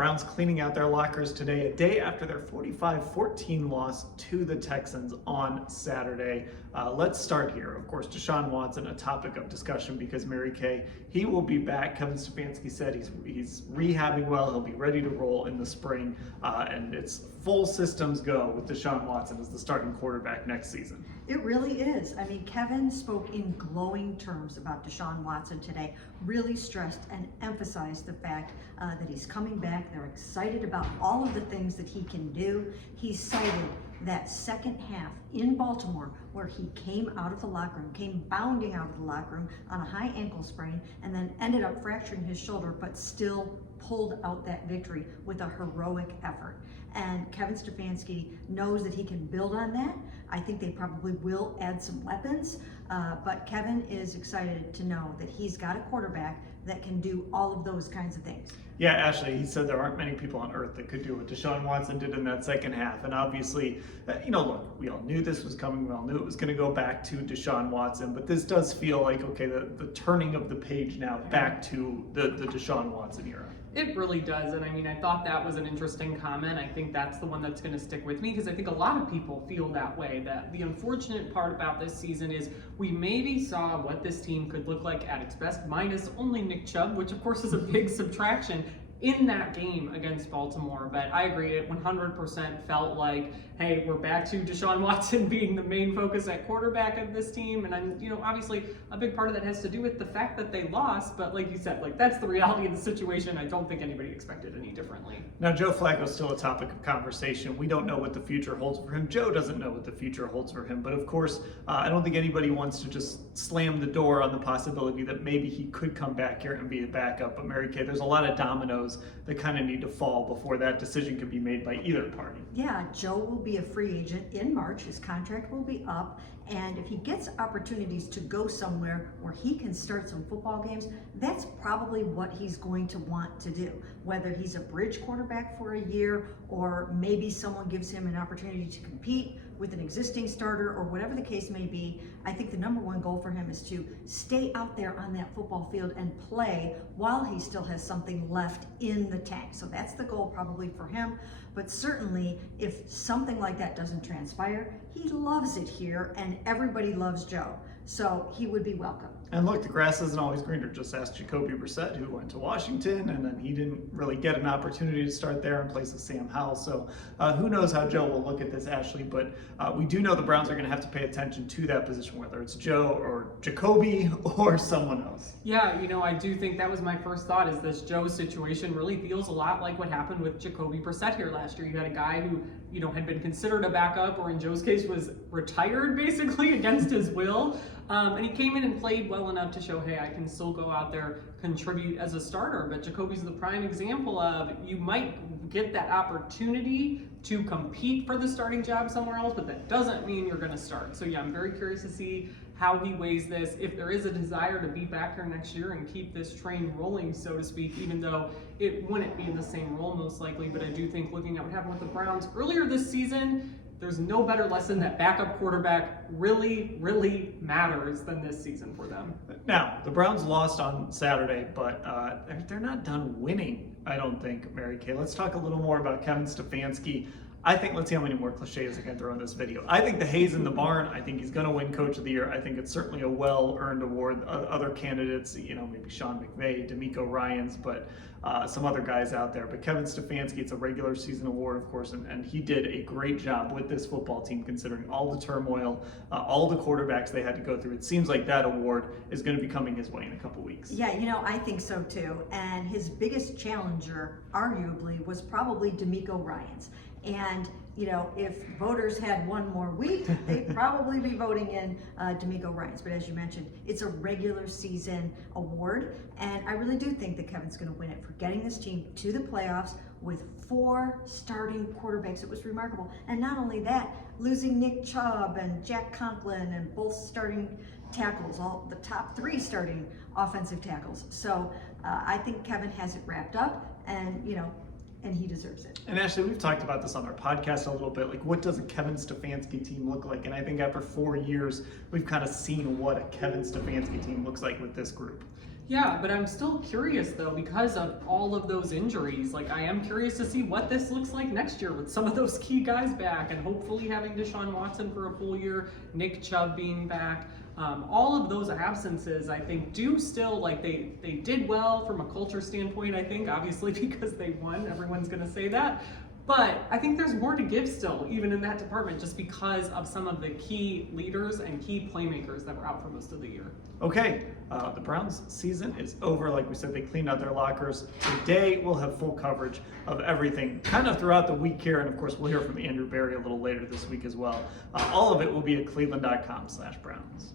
Browns cleaning out their lockers today, a day after their 45-14 loss to the Texans on Saturday. Let's start here. Of course, Deshaun Watson, a topic of discussion because Mary Kay, he will be back. Kevin Stefanski said he's rehabbing well. He'll be ready to roll in the spring, and it's full systems go with Deshaun Watson as the starting quarterback next season. It really is. I mean, Kevin spoke in glowing terms about Deshaun Watson today, really stressed and emphasized the fact that he's coming back. They're excited about all of the things that he can do. He cited that second half in Baltimore where he came out of the locker room, came bounding out of the locker room on a high ankle sprain, and then ended up fracturing his shoulder, but still pulled out that victory with a heroic effort. And Kevin Stefanski knows that he can build on that. I think they probably will add some weapons, but Kevin is excited to know that he's got a quarterback that can do all of those kinds of things. Yeah, Ashley, he said there aren't many people on earth that could do what Deshaun Watson did in that second half. And obviously, look, we all knew this was coming. We all knew it was going to go back to Deshaun Watson. But this does feel like, okay, the turning of the page now back to the Deshaun Watson era. It really does. And I mean, I thought that was an interesting comment. I think that's the one that's going to stick with me because I think a lot of people feel that way. That the unfortunate part about this season is we maybe saw what this team could look like at its best, minus only Nick Chubb, which of course is a big subtraction in that game against Baltimore. But I agree, it 100% felt like, hey, we're back to Deshaun Watson being the main focus at quarterback of this team. And I'm, obviously a big part of that has to do with the fact that they lost. But like you said, like that's the reality of the situation. I don't think anybody expected any differently. Now, Joe Flacco is still a topic of conversation. We don't know what the future holds for him. Joe doesn't know what the future holds for him. But of course, I don't think anybody wants to just slam the door on the possibility that maybe he could come back here and be a backup. But Mary Kay, there's a lot of dominoes that kind of need to fall before that decision can be made by either party. Yeah, Joe will be a free agent in March. His contract will be up. And if he gets opportunities to go somewhere where he can start some football games, that's probably what he's going to want to do. Whether he's a bridge quarterback for a year or maybe someone gives him an opportunity to compete with an existing starter or whatever the case may be, I think the number one goal for him is to stay out there on that football field and play while he still has something left in the tank. So that's the goal probably for him. But certainly if something like that doesn't transpire, he loves it here and everybody loves Joe. So he would be welcome. And look, the grass isn't always greener. Just ask Jacoby Brissett, who went to Washington, and then he didn't really get an opportunity to start there in place of Sam Howell. So who knows how Joe will look at this, Ashley. But we do know the Browns are going to have to pay attention to that position, whether it's Joe or Jacoby or someone else. Yeah, I do think that was my first thought is this Joe situation really feels a lot like what happened with Jacoby Brissett here last year. You had a guy who, had been considered a backup, or in Joe's case was retired basically against his will. And he came in and played well enough to show, hey, I can still go out there, contribute as a starter. But Jacoby's the prime example of you might get that opportunity to compete for the starting job somewhere else, but that doesn't mean you're going to start. So yeah, I'm very curious to see how he weighs this. If there is a desire to be back here next year and keep this train rolling, so to speak, even though it wouldn't be in the same role most likely. But I do think looking at what happened with the Browns earlier this season, there's no better lesson that backup quarterback really, really matters than this season for them. Now, the Browns lost on Saturday, but they're not done winning, I don't think, Mary Kay. Let's talk a little more about Kevin Stefanski. Let's see how many more cliches I can throw in this video. I think the hay's in the barn. I think he's going to win Coach of the Year. I think it's certainly a well-earned award. Other candidates, maybe Sean McVay, D'Amico Ryans, but some other guys out there. But Kevin Stefanski, it's a regular season award, of course, and he did a great job with this football team considering all the turmoil, all the quarterbacks they had to go through. It seems like that award is going to be coming his way in a couple weeks. Yeah, I think so too. And his biggest challenger, arguably, was probably D'Amico Ryans. And, if voters had one more week, they'd probably be voting in D'Amico Ryans. But as you mentioned, it's a regular season award. And I really do think that Kevin's going to win it for getting this team to the playoffs with 4 starting quarterbacks. It was remarkable. And not only that, losing Nick Chubb and Jack Conklin and both starting tackles, all the top 3 starting offensive tackles. So I think Kevin has it wrapped up and, and he deserves it. And Ashley, we've talked about this on our podcast a little bit, like what does a Kevin Stefanski team look like? And I think after 4 years, we've kind of seen what a Kevin Stefanski team looks like with this group. Yeah, but I'm still curious though, because of all of those injuries. Like, I am curious to see what this looks like next year with some of those key guys back, and hopefully having Deshaun Watson for a full year, Nick Chubb being back. All of those absences, I think, do still, like, they did well from a culture standpoint, I think, obviously because they won. Everyone's going to say that. But I think there's more to give still, even in that department, just because of some of the key leaders and key playmakers that were out for most of the year. Okay, the Browns season is over. Like we said, they cleaned out their lockers. Today we'll have full coverage of everything kind of throughout the week here. And of course, we'll hear from Andrew Berea a little later this week as well. All of it will be at cleveland.com/Browns.